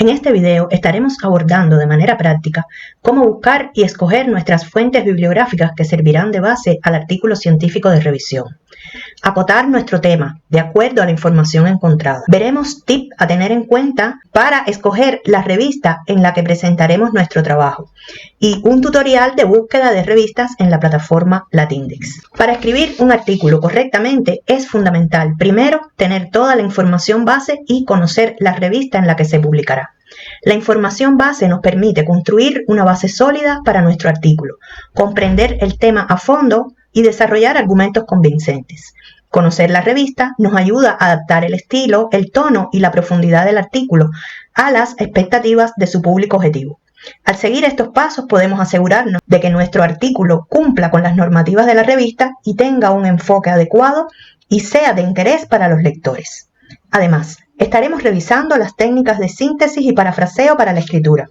En este video estaremos abordando de manera práctica cómo buscar y escoger nuestras fuentes bibliográficas que servirán de base al artículo científico de revisión. Acotar nuestro tema de acuerdo a la información encontrada. Veremos tips a tener en cuenta para escoger la revista en la que presentaremos nuestro trabajo y un tutorial de búsqueda de revistas en la plataforma Latindex. Para escribir un artículo correctamente es fundamental primero tener toda la información base y conocer la revista en la que se publicará. La información base nos permite construir una base sólida para nuestro artículo, comprender el tema a fondo y desarrollar argumentos convincentes. Conocer la revista nos ayuda a adaptar el estilo, el tono y la profundidad del artículo a las expectativas de su público objetivo. Al seguir estos pasos podemos asegurarnos de que nuestro artículo cumpla con las normativas de la revista y tenga un enfoque adecuado y sea de interés para los lectores. Además, estaremos revisando las técnicas de síntesis y parafraseo para la escritura.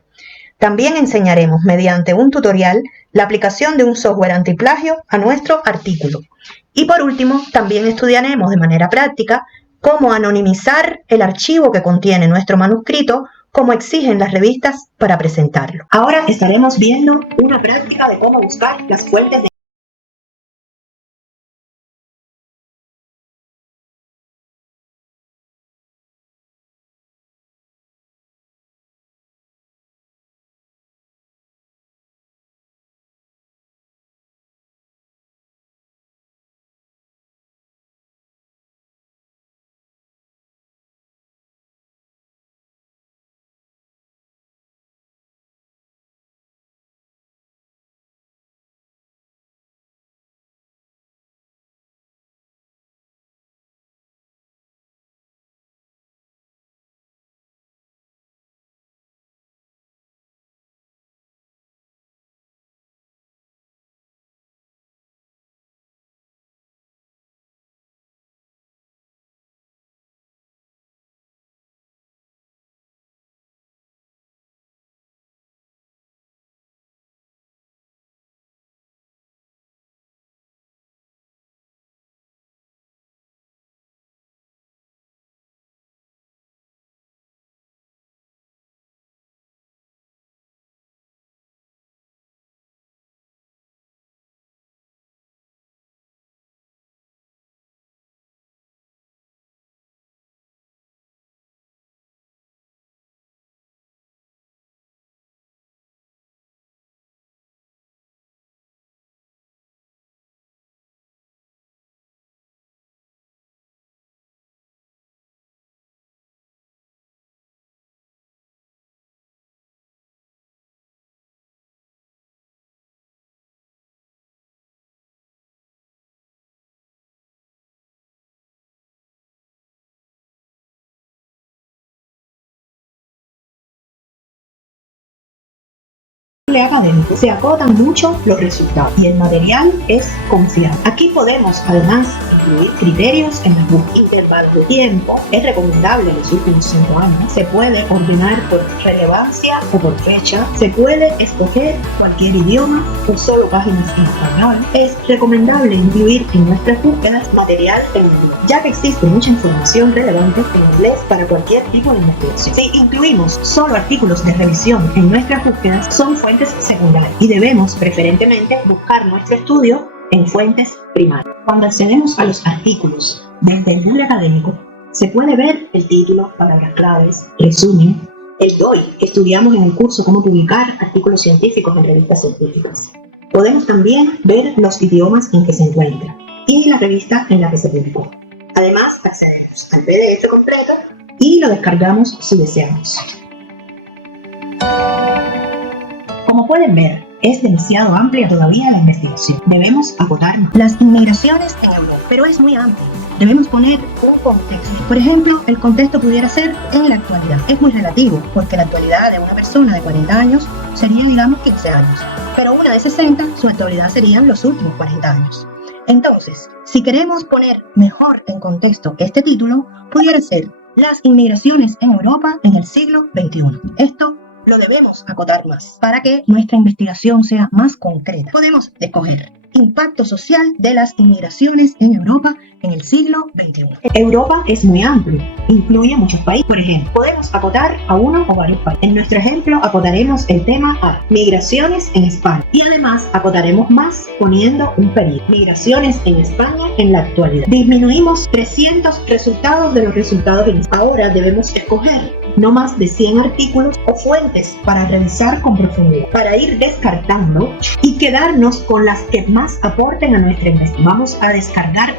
También enseñaremos mediante un tutorial la aplicación de un software antiplagio a nuestro artículo. Y por último, también estudiaremos de manera práctica cómo anonimizar el archivo que contiene nuestro manuscrito, como exigen las revistas para presentarlo. Ahora estaremos viendo una práctica de cómo buscar las fuentes de académico se acotan mucho los resultados y el material es confiable. Aquí podemos además incluir criterios en la búsqueda. Intervalos de tiempo es recomendable en los últimos 5 años. Se puede ordenar por relevancia o por fecha. Se puede escoger cualquier idioma o solo páginas en español. Es recomendable incluir en nuestras búsquedas material en inglés, ya que existe mucha información relevante en inglés para cualquier tipo de investigación. Si incluimos solo artículos de revisión en nuestras búsquedas, son fuentes secundarias y debemos preferentemente buscar nuestro estudio en fuentes primarias. Cuando accedemos a los artículos desde el Google académico, se puede ver el título, palabras claves, resumen, el DOI que estudiamos en el curso Cómo publicar artículos científicos en revistas científicas. Podemos también ver los idiomas en que se encuentra y la revista en la que se publicó. Además, accedemos al PDF completo y lo descargamos si deseamos. Como pueden ver, es demasiado amplia todavía la investigación. Debemos acotarnos. Las inmigraciones en Europa, pero es muy amplio. Debemos poner un contexto. Por ejemplo, el contexto pudiera ser en la actualidad. Es muy relativo, porque la actualidad de una persona de 40 años sería, digamos, 15 años. Pero una de 60, su actualidad serían los últimos 40 años. Entonces, si queremos poner mejor en contexto este título, pudiera ser las inmigraciones en Europa en el siglo XXI. Esto lo debemos acotar más para que nuestra investigación sea más concreta. Podemos escoger Impacto social de las inmigraciones en Europa en el siglo XXI. Europa es muy amplio, incluye muchos países. Por ejemplo, podemos acotar a uno o varios países. En nuestro ejemplo acotaremos el tema a migraciones en España y además acotaremos más poniendo un periodo. Migraciones en España en la actualidad. Disminuimos 300 resultados de los resultados en España. Ahora debemos escoger no más de 100 artículos o fuentes para revisar con profundidad, para ir descartando y quedarnos con las que más aporten a nuestra investigación. Vamos a descargar.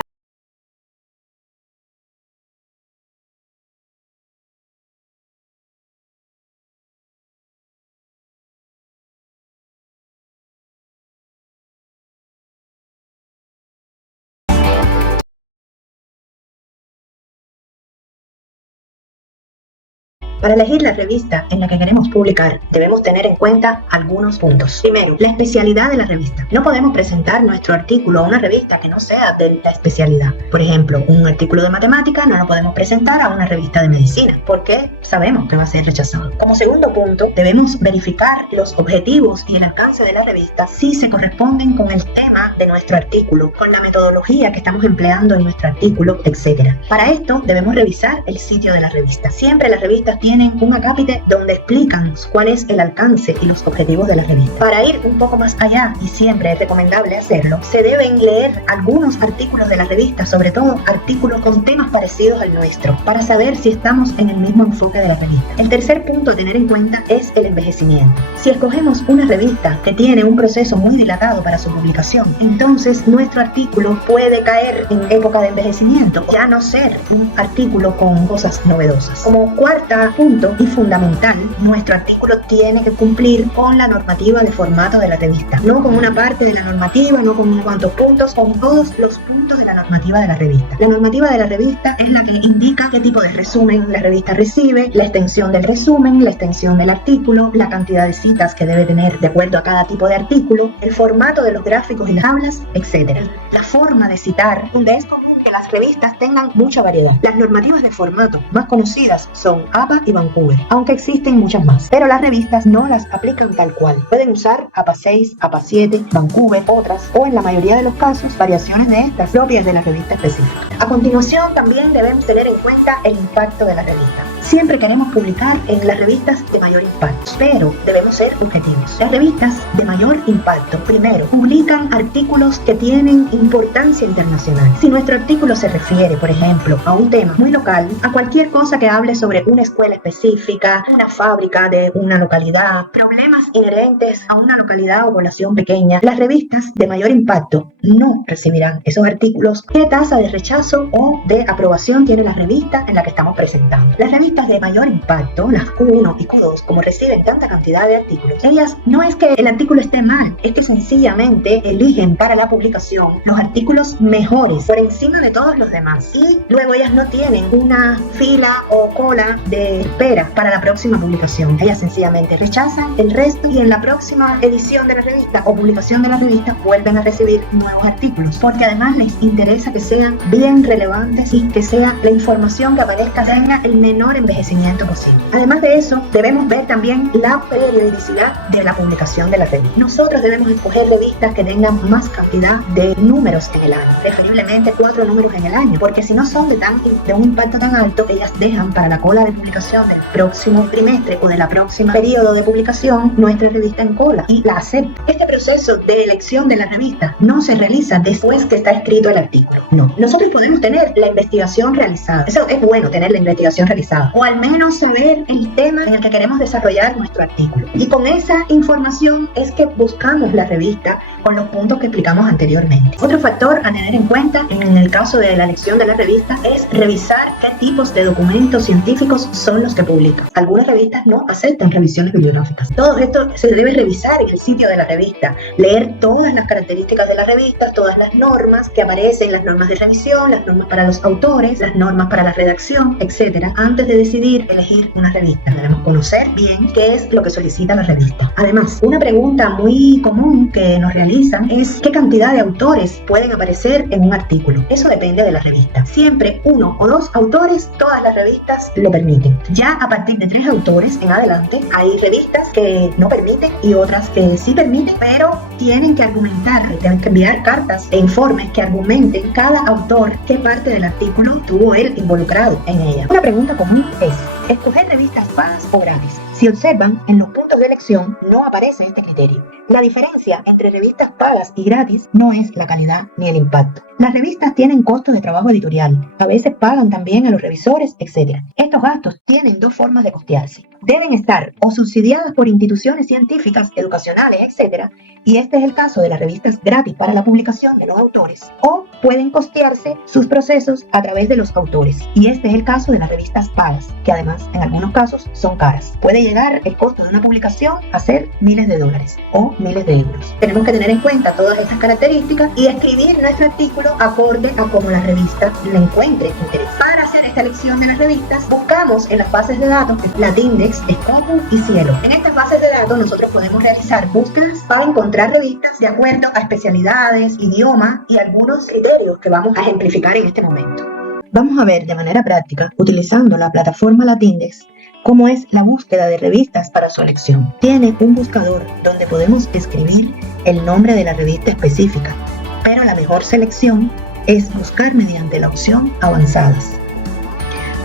Para elegir la revista en la que queremos publicar, debemos tener en cuenta algunos puntos. Primero, la especialidad de la revista. No podemos presentar nuestro artículo a una revista que no sea de la especialidad. Por ejemplo, un artículo de matemática no lo podemos presentar a una revista de medicina, porque sabemos que va a ser rechazado. Como segundo punto, debemos verificar los objetivos y el alcance de la revista si se corresponden con el tema de nuestro artículo, con la metodología que estamos empleando en nuestro artículo, etc. Para esto, debemos revisar el sitio de la revista. Siempre las revistas tienen un acápite donde explican cuál es el alcance y los objetivos de la revista. Para ir un poco más allá, y siempre es recomendable hacerlo, se deben leer algunos artículos de la revista, sobre todo artículos con temas parecidos al nuestro, para saber si estamos en el mismo enfoque de la revista. El tercer punto a tener en cuenta es el envejecimiento. Si escogemos una revista que tiene un proceso muy dilatado para su publicación, entonces nuestro artículo puede caer en época de envejecimiento, ya no ser un artículo con cosas novedosas. Como cuarta punto y fundamental, nuestro artículo tiene que cumplir con la normativa de formato de la revista, no con una parte de la normativa, no con unos cuantos puntos, con todos los puntos de la normativa de la revista. La normativa de la revista es la que indica qué tipo de resumen la revista recibe, la extensión del resumen, la extensión del artículo, la cantidad de citas que debe tener de acuerdo a cada tipo de artículo, el formato de los gráficos y las tablas, etc. La forma de citar, donde es común que las revistas tengan mucha variedad. Las normativas de formato más conocidas son APA y Vancouver, aunque existen muchas más, pero las revistas no las aplican tal cual. Pueden usar APA 6, APA 7, Vancouver, otras, o en la mayoría de los casos, variaciones de estas propias de la revista específica. A continuación, también debemos tener en cuenta el impacto de la revista. Siempre queremos publicar en las revistas de mayor impacto, pero debemos ser objetivos. Las revistas de mayor impacto, primero, publican artículos que tienen importancia internacional. Si nuestro artículo se refiere, por ejemplo, a un tema muy local, a cualquier cosa que hable sobre una escuela específica, una fábrica de una localidad, problemas inherentes a una localidad o población pequeña, las revistas de mayor impacto no recibirán esos artículos. ¿Qué tasa de rechazo o de aprobación tiene la revista en la que estamos presentando? Las revistas de mayor impacto, las Q1 y Q2, como reciben tanta cantidad de artículos, ellas no es que el artículo esté mal, es que sencillamente eligen para la publicación los artículos mejores por encima de todos los demás, y luego ellas no tienen una fila o cola de espera para la próxima publicación. Ellas sencillamente rechazan el resto y en la próxima edición de la revista o publicación de la revista vuelven a recibir nuevos artículos, porque además les interesa que sean bien relevantes y que sea la información que aparezca tenga el menor envejecimiento posible. Además de eso, debemos ver también la periodicidad de la publicación de la revista. Nosotros debemos escoger revistas que tengan más cantidad de números en el año, preferiblemente 4 números en el año, porque si no son de un impacto tan alto, ellas dejan para la cola de publicación del próximo trimestre o de la próxima periodo de publicación nuestra revista en cola y la aceptan. Este proceso de elección de la revista no se realiza después que está escrito el artículo. No. Nosotros podemos tener la investigación realizada. Eso es bueno, tener la investigación realizada, o al menos saber el tema en el que queremos desarrollar nuestro artículo. Y con esa información es que buscamos la revista con los puntos que explicamos anteriormente. Otro factor a tener en cuenta en el caso de la elección de la revista es revisar qué tipos de documentos científicos son los que publican. Algunas revistas no aceptan revisiones bibliográficas. Todo esto se debe revisar en el sitio de la revista, leer todas las características de la revista, todas las normas que aparecen, las normas de revisión, las normas para los autores, las normas para la redacción, etcétera, antes de decidir elegir una revista. Debemos conocer bien qué es lo que solicita la revista. Además, una pregunta muy común que nos realizan es qué cantidad de autores pueden aparecer en un artículo. Eso depende de la revista. Siempre 1 o 2 autores, todas las revistas lo permiten. Ya a partir de 3 autores en adelante, hay revistas que no permiten y otras que sí permiten, pero tienen que argumentar, tienen que enviar enviar cartas e informes que argumenten cada autor qué parte del artículo tuvo él involucrado en ella. Una pregunta común es: ¿escoger revistas pagas o gratis? Si observan, en los puntos de elección no aparece este criterio. La diferencia entre revistas pagas y gratis no es la calidad ni el impacto. Las revistas tienen costos de trabajo editorial, a veces pagan también a los revisores, etc. Estos gastos tienen dos formas de costearse. Deben estar o subsidiadas por instituciones científicas, educacionales, etc. Y este es el caso de las revistas gratis para la publicación de los autores, o pueden costearse sus procesos a través de los autores. Y este es el caso de las revistas pagas, que además en algunos casos son caras. Puede llegar el costo de una publicación a ser miles de dólares o miles de euros. Tenemos que tener en cuenta todas estas características y escribir nuestro artículo acorde a cómo la revista le encuentre interés. Para hacer esta elección de las revistas, buscamos en las bases de datos Latindex, Scopus y Cielo. En estas bases de datos nosotros podemos realizar búsquedas para encontrar revistas de acuerdo a especialidades, idioma y algunos criterios que vamos a ejemplificar en este momento. Vamos a ver de manera práctica, utilizando la plataforma Latindex, cómo es la búsqueda de revistas para su elección. Tiene un buscador donde podemos escribir el nombre de la revista específica, pero la mejor selección es buscar mediante la opción Avanzadas,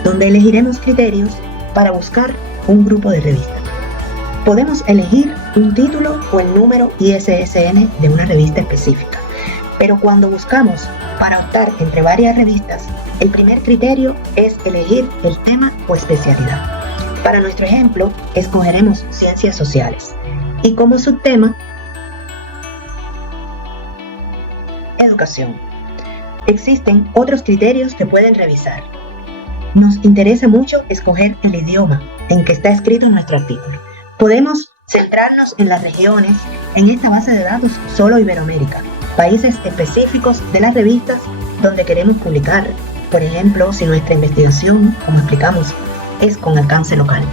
donde elegiremos criterios para buscar un grupo de revistas. Podemos elegir un título o el número ISSN de una revista específica, pero cuando buscamos para optar entre varias revistas, el primer criterio es elegir el tema o especialidad. Para nuestro ejemplo, escogeremos Ciencias Sociales y como subtema, Educación. Existen otros criterios que pueden revisar. Nos interesa mucho escoger el idioma en que está escrito nuestro artículo. Podemos centrarnos en las regiones, en esta base de datos solo Iberoamérica, países específicos de las revistas donde queremos publicar. Por ejemplo, si nuestra investigación, como explicamos, es con alcance local.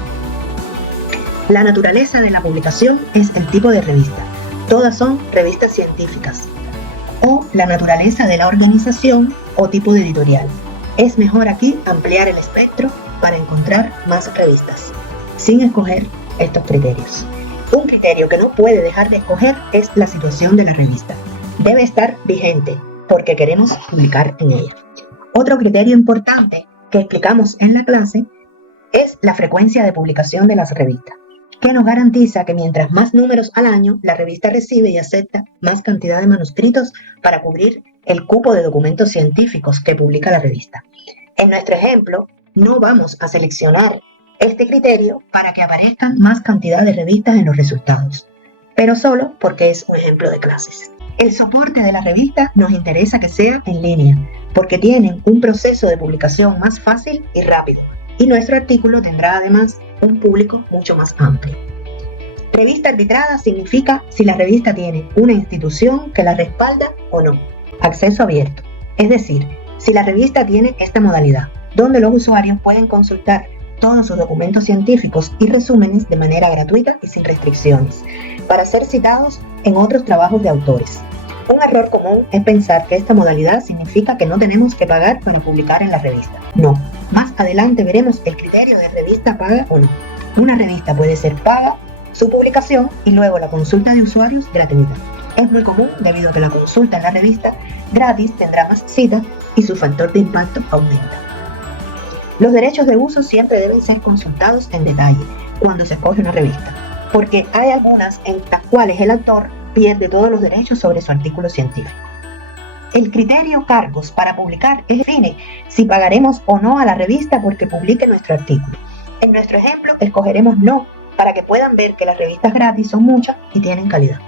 La naturaleza de la publicación es el tipo de revista. Todas son revistas científicas. O la naturaleza de la organización o tipo de editorial. Es mejor aquí ampliar el espectro para encontrar más revistas, sin escoger estos criterios. Un criterio que no puede dejar de escoger es la situación de la revista. Debe estar vigente porque queremos publicar en ella. Otro criterio importante que explicamos en la clase es la frecuencia de publicación de las revistas, que nos garantiza que mientras más números al año, la revista recibe y acepta más cantidad de manuscritos para cubrir el cupo de documentos científicos que publica la revista. En nuestro ejemplo, no vamos a seleccionar este criterio para que aparezcan más cantidad de revistas en los resultados, pero solo porque es un ejemplo de clases. El soporte de la revista nos interesa que sea en línea, porque tienen un proceso de publicación más fácil y rápido, y nuestro artículo tendrá además un público mucho más amplio. Revista arbitrada significa si la revista tiene una institución que la respalda o no. Acceso abierto, es decir, si la revista tiene esta modalidad, donde los usuarios pueden consultar todos sus documentos científicos y resúmenes de manera gratuita y sin restricciones, para ser citados en otros trabajos de autores. Un error común es pensar que esta modalidad significa que no tenemos que pagar para publicar en la revista. No, más adelante veremos el criterio de revista paga o no. Una revista puede ser paga, su publicación y luego la consulta de usuarios gratuita. Es muy común debido a que la consulta en la revista gratis tendrá más citas y su factor de impacto aumenta. Los derechos de uso siempre deben ser consultados en detalle cuando se escoge una revista, porque hay algunas en las cuales el autor pierde todos los derechos sobre su artículo científico. El criterio cargos para publicar define si pagaremos o no a la revista porque publique nuestro artículo. En nuestro ejemplo, escogeremos no, para que puedan ver que las revistas gratis son muchas y tienen calidad.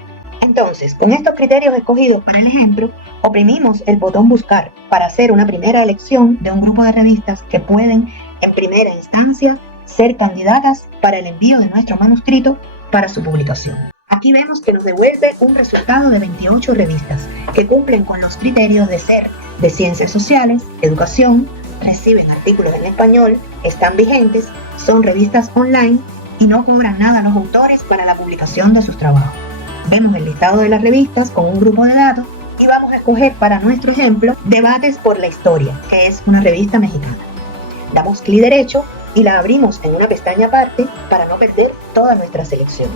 Entonces, con estos criterios escogidos para el ejemplo, oprimimos el botón buscar para hacer una primera elección de un grupo de revistas que pueden, en primera instancia, ser candidatas para el envío de nuestro manuscrito para su publicación. Aquí vemos que nos devuelve un resultado de 28 revistas que cumplen con los criterios de ser de ciencias sociales, educación, reciben artículos en español, están vigentes, son revistas online y no cobran nada a los autores para la publicación de sus trabajos. Vemos el listado de las revistas con un grupo de datos y vamos a escoger para nuestro ejemplo Debates por la Historia, que es una revista mexicana. Damos clic derecho y la abrimos en una pestaña aparte para no perder toda nuestra selección.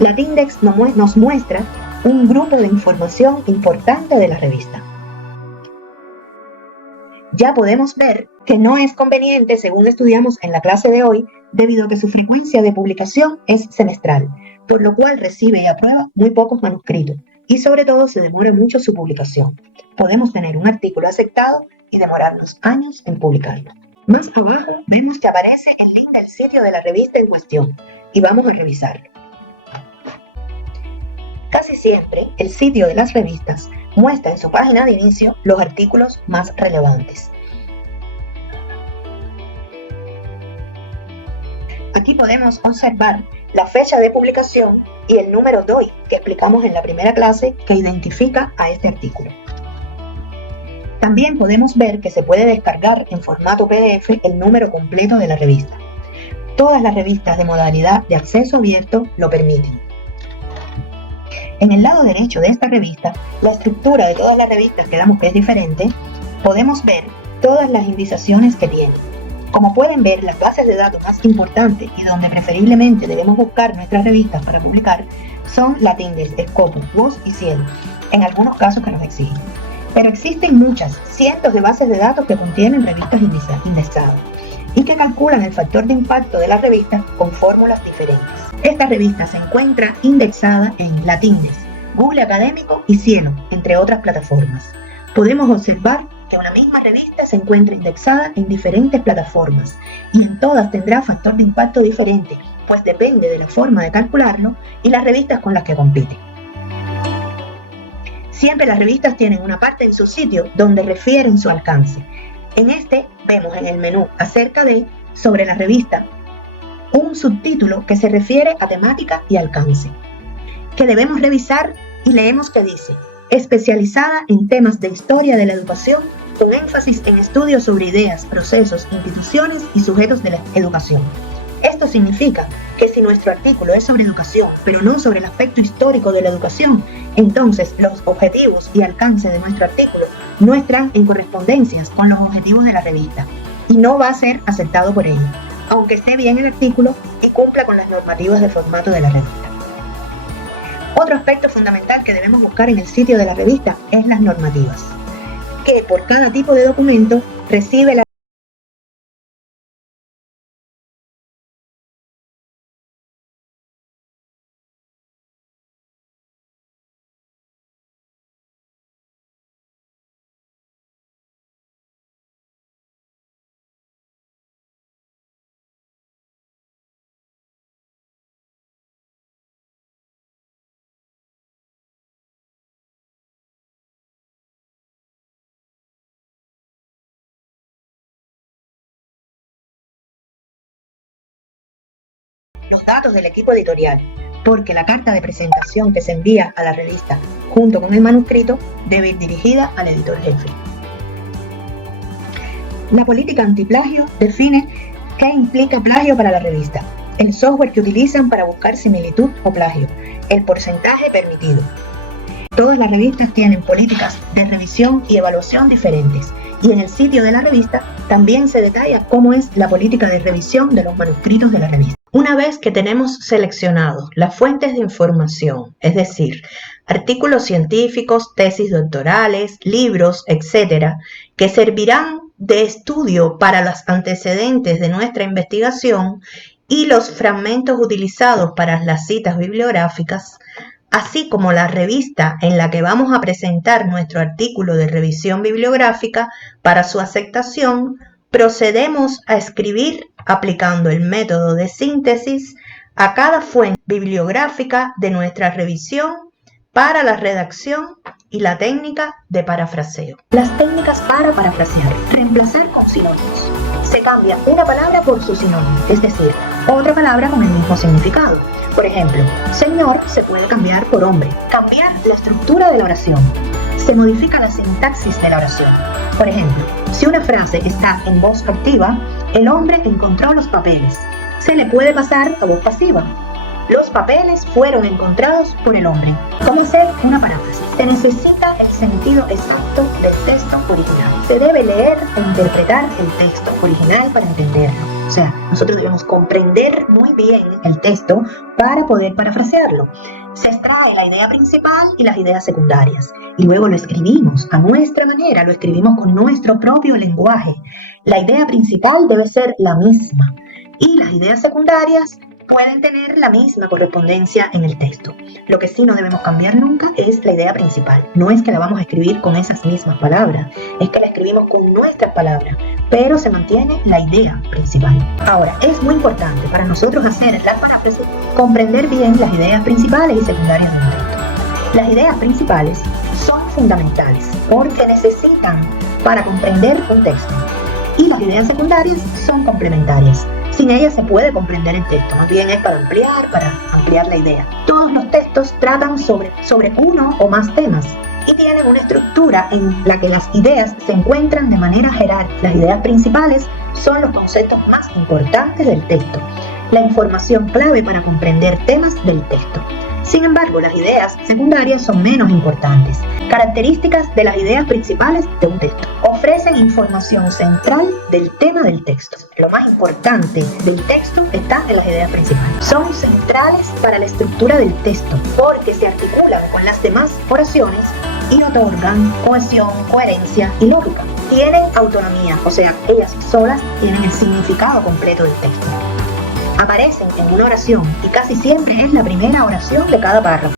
Latindex nos muestra un grupo de información importante de la revista. Ya podemos ver que no es conveniente, según estudiamos en la clase de hoy, debido a que su frecuencia de publicación es semestral, por lo cual recibe y aprueba muy pocos manuscritos y sobre todo se demora mucho su publicación. Podemos tener un artículo aceptado y demorarnos años en publicarlo. Más abajo vemos que aparece el link del sitio de la revista en cuestión y vamos a revisarlo. Casi siempre el sitio de las revistas muestra en su página de inicio los artículos más relevantes. Aquí podemos observar la fecha de publicación y el número DOI que explicamos en la primera clase que identifica a este artículo. También podemos ver que se puede descargar en formato PDF el número completo de la revista. Todas las revistas de modalidad de acceso abierto lo permiten. En el lado derecho de esta revista, la estructura de todas las revistas que damos que es diferente, podemos ver todas las indicaciones que tiene. Como pueden ver, las bases de datos más importantes y donde preferiblemente debemos buscar nuestras revistas para publicar son la Tindes, Scopus, Voz y Cielo, en algunos casos que nos exigen. Pero existen muchas, cientos de bases de datos que contienen revistas indexadas y que calculan el factor de impacto de las revistas con fórmulas diferentes. Esta revista se encuentra indexada en la Tindes, Google Académico y Cielo, entre otras plataformas. Podemos observar que una misma revista se encuentra indexada en diferentes plataformas y en todas tendrá factor de impacto diferente, pues depende de la forma de calcularlo y las revistas con las que compite. Siempre las revistas tienen una parte en su sitio donde refieren su alcance. En este vemos en el menú acerca de, sobre la revista, un subtítulo que se refiere a temática y alcance, que debemos revisar y leemos que dice: especializada en temas de historia de la educación, con énfasis en estudios sobre ideas, procesos, instituciones y sujetos de la educación. Esto significa que si nuestro artículo es sobre educación, pero no sobre el aspecto histórico de la educación, entonces los objetivos y alcance de nuestro artículo no estarán en correspondencias con los objetivos de la revista y no va a ser aceptado por ella, aunque esté bien el artículo y cumpla con las normativas de formato de la revista. Otro aspecto fundamental que debemos buscar en el sitio de la revista es las normativas, que por cada tipo de documento recibe la los datos del equipo editorial, porque la carta de presentación que se envía a la revista junto con el manuscrito debe ir dirigida al editor jefe. La política antiplagio define qué implica plagio para la revista, el software que utilizan para buscar similitud o plagio, el porcentaje permitido. Todas las revistas tienen políticas de revisión y evaluación diferentes, y en el sitio de la revista también se detalla cómo es la política de revisión de los manuscritos de la revista. Una vez que tenemos seleccionados las fuentes de información, es decir, artículos científicos, tesis doctorales, libros, etc., que servirán de estudio para los antecedentes de nuestra investigación y los fragmentos utilizados para las citas bibliográficas, así como la revista en la que vamos a presentar nuestro artículo de revisión bibliográfica para su aceptación, procedemos a escribir aplicando el método de síntesis a cada fuente bibliográfica de nuestra revisión para la redacción y la técnica de parafraseo. Las técnicas para parafrasear. Reemplazar con sinónimos. Se cambia una palabra por su sinónimo, es decir, otra palabra con el mismo significado. Por ejemplo, señor se puede cambiar por hombre. Cambiar la estructura de la oración. Se modifica la sintaxis de la oración. Por ejemplo, si una frase está en voz activa, el hombre encontró los papeles. Se le puede pasar a voz pasiva. Los papeles fueron encontrados por el hombre. ¿Cómo hacer una paráfrasis? Se necesita el sentido exacto del texto original. Se debe leer e interpretar el texto original para entenderlo. O sea, nosotros debemos comprender muy bien el texto para poder parafrasearlo. Se extrae la idea principal y las ideas secundarias y luego lo escribimos a nuestra manera, lo escribimos con nuestro propio lenguaje. La idea principal debe ser la misma y las ideas secundarias pueden tener la misma correspondencia en el texto. Lo que sí no debemos cambiar nunca es la idea principal. No es que la vamos a escribir con esas mismas palabras, es que la escribimos con nuestras palabras, pero se mantiene la idea principal. Ahora, es muy importante para nosotros hacer la paráfrasis comprender bien las ideas principales y secundarias de un texto. Las ideas principales son fundamentales porque necesitan para comprender un texto y las ideas secundarias son complementarias. Sin ellas se puede comprender el texto, más bien es para ampliar la idea. Todos los textos tratan sobre uno o más temas y tienen una estructura en la que las ideas se encuentran de manera jerárquica. Las ideas principales son los conceptos más importantes del texto, la información clave para comprender temas del texto. Sin embargo, las ideas secundarias son menos importantes. Características de las ideas principales de un texto. Ofrecen información central del tema del texto. Lo más importante del texto está en las ideas principales. Son centrales para la estructura del texto porque se articulan con las demás oraciones y otorgan cohesión, coherencia y lógica. Tienen autonomía, o sea, ellas solas tienen el significado completo del texto. Aparecen en una oración y casi siempre es la primera oración de cada párrafo.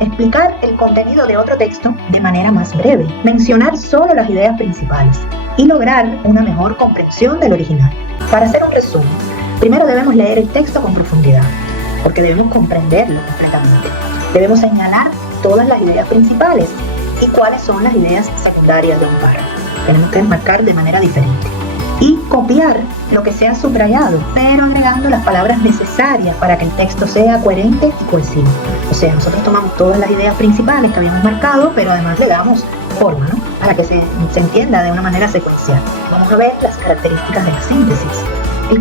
Explicar el contenido de otro texto de manera más breve, mencionar solo las ideas principales y lograr una mejor comprensión del original. Para hacer un resumen, primero debemos leer el texto con profundidad, porque debemos comprenderlo completamente. Debemos señalar todas las ideas principales y cuáles son las ideas secundarias de un párrafo. Tenemos que enmarcar de manera diferente. Y copiar lo que sea subrayado, pero agregando las palabras necesarias para que el texto sea coherente y cohesivo. O sea, nosotros tomamos todas las ideas principales que habíamos marcado, pero además le damos forma, ¿no? Para que se entienda de una manera secuencial. Vamos a ver las características de la síntesis. El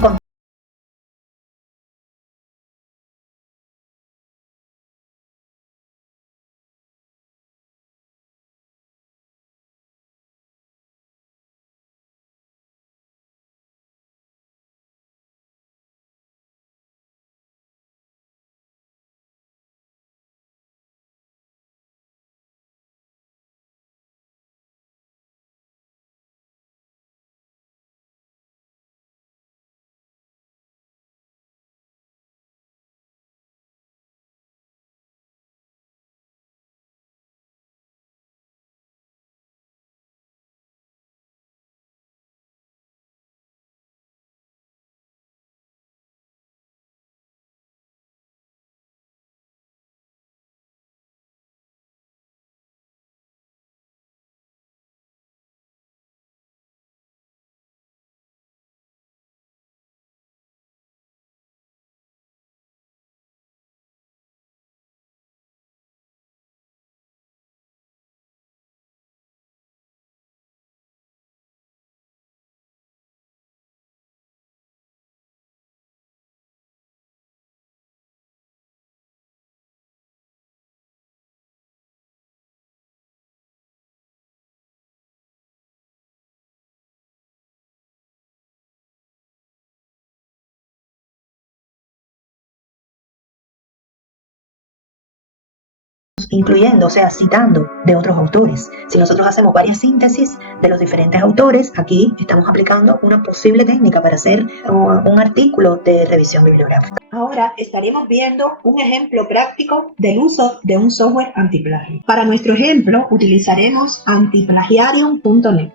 estamos incluyendo, o sea, citando de otros autores. Si nosotros hacemos varias síntesis de los diferentes autores, aquí estamos aplicando una posible técnica para hacer un artículo de revisión bibliográfica. Ahora estaremos viendo un ejemplo práctico del uso de un software antiplagio. Para nuestro ejemplo utilizaremos antiplagiarium.net.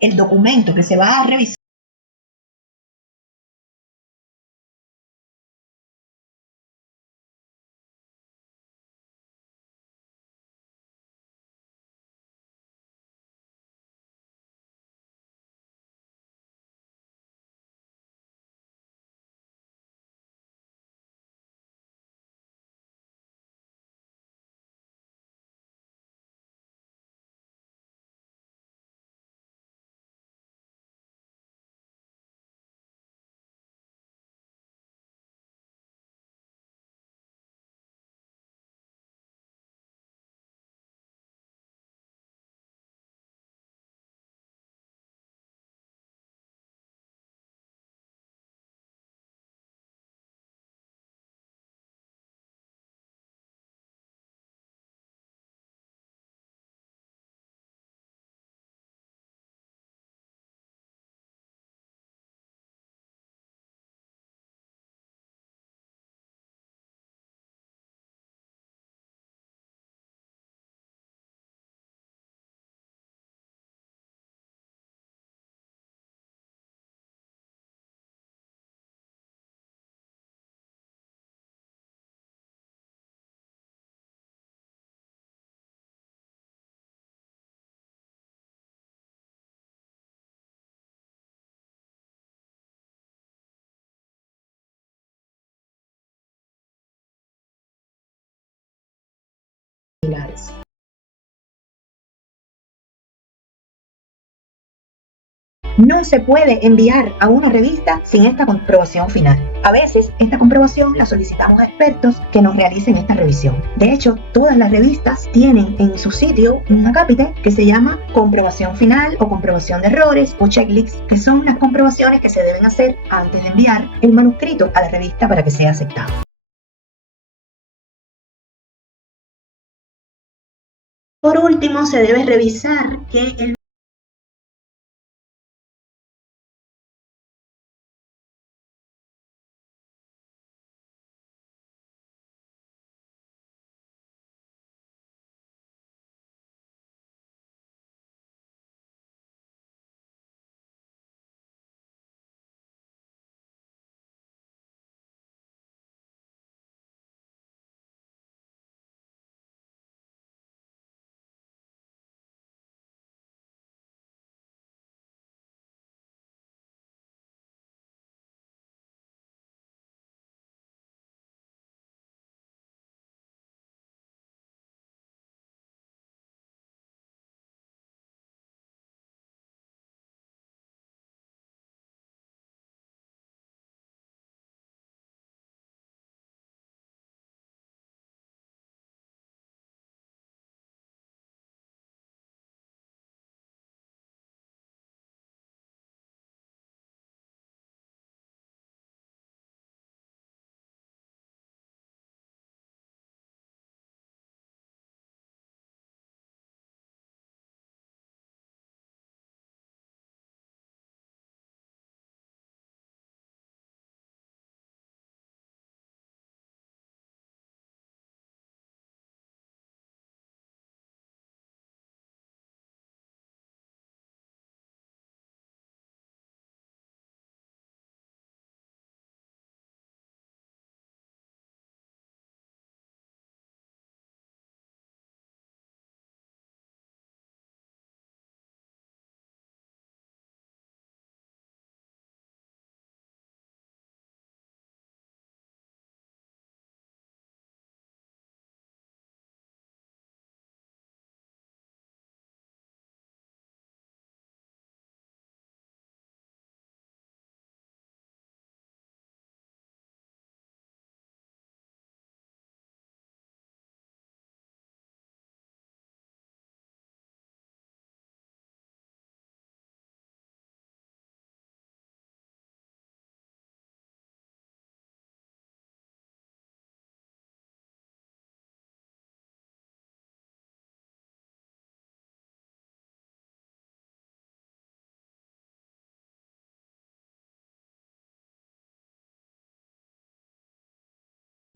El documento que se va a revisar similares. No se puede enviar a una revista sin esta comprobación final. A veces esta comprobación la solicitamos a expertos que nos realicen esta revisión. De hecho, todas las revistas tienen en su sitio un acápite que se llama comprobación final o comprobación de errores o checklists, que son las comprobaciones que se deben hacer antes de enviar el manuscrito a la revista para que sea aceptado. Por último, se debe revisar que el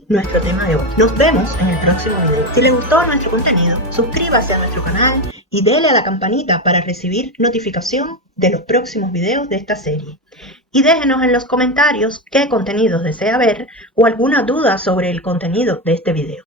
nuestro tema de hoy. Nos vemos en el próximo video. Si les gustó nuestro contenido, suscríbase a nuestro canal y dele a la campanita para recibir notificación de los próximos videos de esta serie. Y déjenos en los comentarios qué contenidos desea ver o alguna duda sobre el contenido de este video.